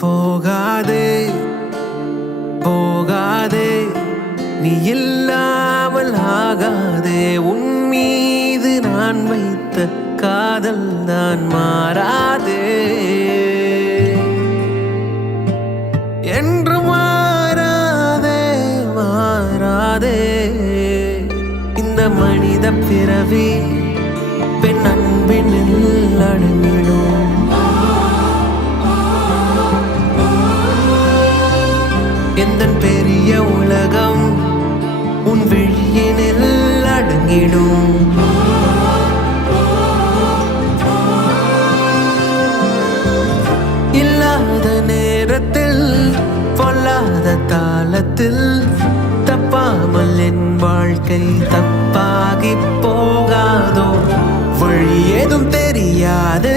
போகாதே போகாதே நீ இல்லாமல் ஆகாதே உன் மீது நான் வைத்த காதல் தான் மாறாதே என்று மாறாதே மாறாதே இந்த மனித பிறவி பெண் அன்பினில் அடங்கிடும் எந்தன் பெரிய உலகம் உன் விழியினில் அடங்கிடும் இல்லாத நேரத்தில் பொல்லாத தாளத்தில் தப்பாமல் என் வாழ்க்கை தப்பாகி போகாதோ வழி ஏதும் தெரியாது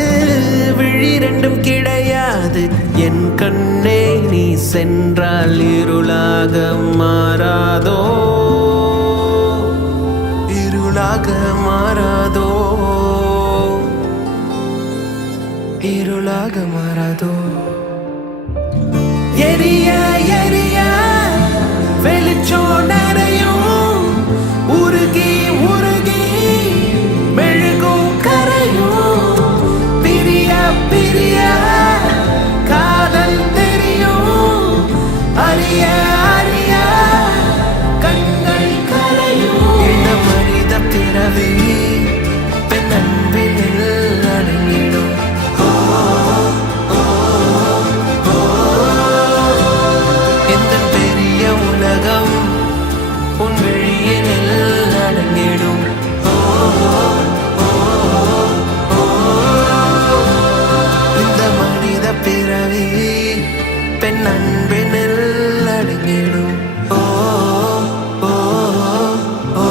விழி ரெண்டும் கிடையாது என் கண்ணே நீ சென்றால் இருளாக மாறாதோ இருளாக மாறாதோ இருளாக மாறாதோ எரிய எரிய வெளிச்சோ நரையும் உருகி உருகி மெழுகும் கரையும் பிரிய பிரிய காதல் தெரியும் அறிய அறிய கண்கள் கரையும் இந்த மனித பிறவி பெண் அன்பினில் அடங்கிடும் எந்த பெரிய உலகம் உன் விழியினில் அடங்கிடும் இந்த மனித பிறவி பெண் அன்பினில் அடங்கிடும் ஓ ஓ ஓ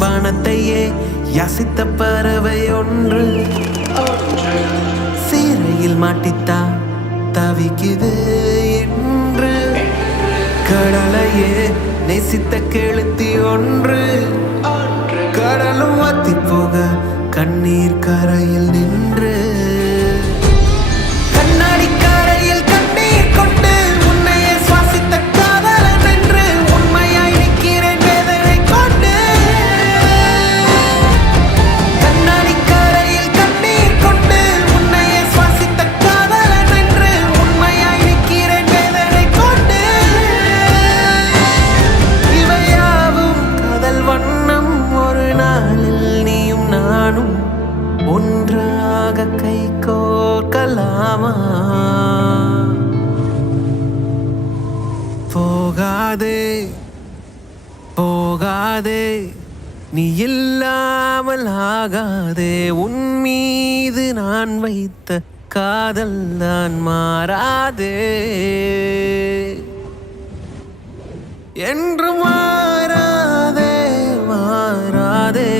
வானத்தையே யாசித்த பறவை ஒன்று சீரையில் மாட்டித்தா தவிக்குது என்று கடலையே நேசித்த கெளுத்தி ஒன்று கடலும் வாத்தி போக கண்ணீர் கரையில் நின்று கண்ணாடி கரையில் கண்ணீர் கொண்டு உன்னையே சுவாசித்த காதலன் என்று உண்மையாய் நிற்கிறேன் வேதனை கொண்டு கண்ணாடி கரையில் கண்ணீர் கொண்டு உன்னையே சுவாசித்த காதலன் என்று உண்மையாய் நிற்கிறேன் வேதனை கொண்டு இவையாவும் காதல் வண்ணம் ஒரு நாளில் நீயும் நானும் ஒன்றாக கை கோர்க்கலாமா போகாதே போகாதே நீ இல்லாமல் ஆகாதே உன் மீது நான் வைத்த காதல் தான் மாறாதே என்று மாறாதே மாறாதே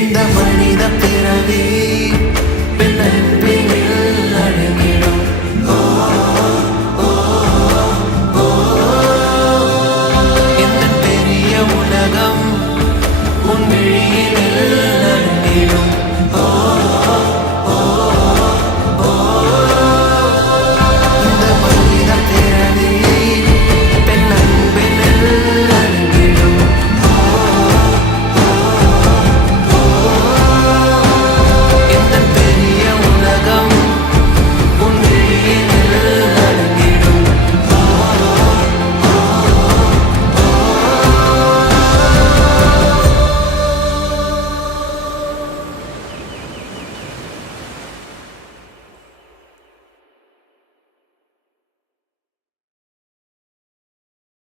இந்த மனித பிறவி